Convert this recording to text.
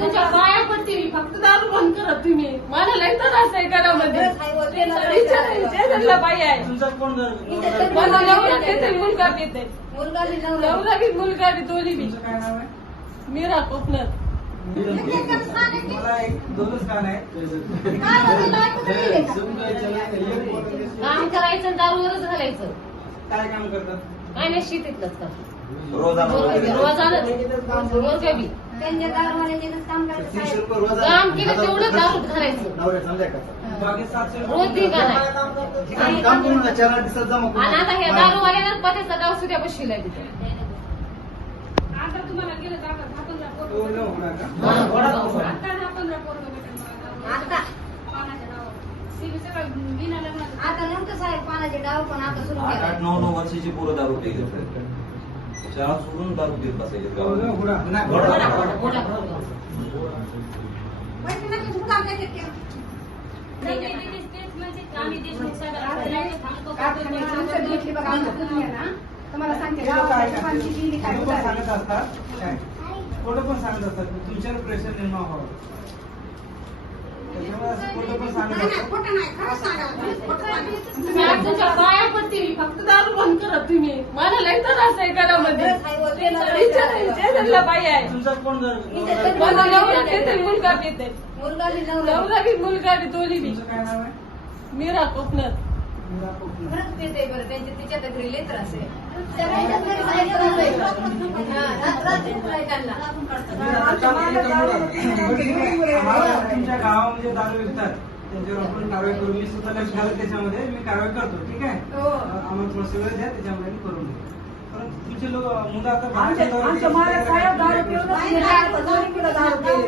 तुझ्या पाया पडते मी, फक्त दारू बंद करा तुम्ही. मला लई त्रास आहे घरामध्ये. शेजारला बाई आहे. मला नवरा देते, मुलगा देते. नवरा बी मुलगा बी दोन्ही बी. मीरा कोकणात. मला एक दोनच कान आहे. काम करायचं दारूवरच घालायचं. काय काम करतात? काय नाही शेतीतलंच का रोज रोज बी त्यांच्या दारूवाल्याचेच काम करायचं. काम केलं तेवढं दारू घालायचं. बाकी 700 रोज ती घालाय. काम करून 4 दिवसात जमा करून. आणि आता हे दारूवाल्यानं पत्याचा गाव सुद्धा बसशिलाय तिथे. आता तुम्हाला गेलं तो न होणार का? आता नव्हतं साहेब पानाचे डाव, पण आता सुरू 8-9 वर्षाची पोरं दारू पित शाळा सोडून दारू पित बसायचे तो न होणार. नाही. तुम्हाला सांगते हे लोकं ऐका. खोटं पण सांगत असतात. काय? खोटं पण सांगत असतात. तुमच्यावर प्रेशर निर्माण व्हावं. त्याच्यामुळे असं खोटं पण सांगत असतात. तुझ्या पाया पडते मी, फक्त दारू बंद करा तुम्ही. मला लई त्रास आहे घरामध्ये. शेजारला बाई आहे. तुमचा कोण जर मला नवरा देते, मुलगा देते. मुलगा नवरा बी मुलगा बी दोन्ही बी. तुमचं काय नाव आहे? मीरा कोकणात. मीरा कोकणे. खरंच देते बरं, त्यांच्या तिच्या तक्रारी लई त्रास आहे. आम्हाला तुमच्या गावामध्ये दारू विकतात, त्यांच्यावर आपण कारवाई करू. मी सुद्धा लक्ष घालत त्याच्यामध्ये मी कारवाई करतो. ठीक आहे. आम्हाला थोडं वेळ द्या, त्याच्यामध्ये मी करून देऊ. परंतु तुमचे लोक मुलं आता बाहेरच्या दारू दोन्ही किलो दारू पिले.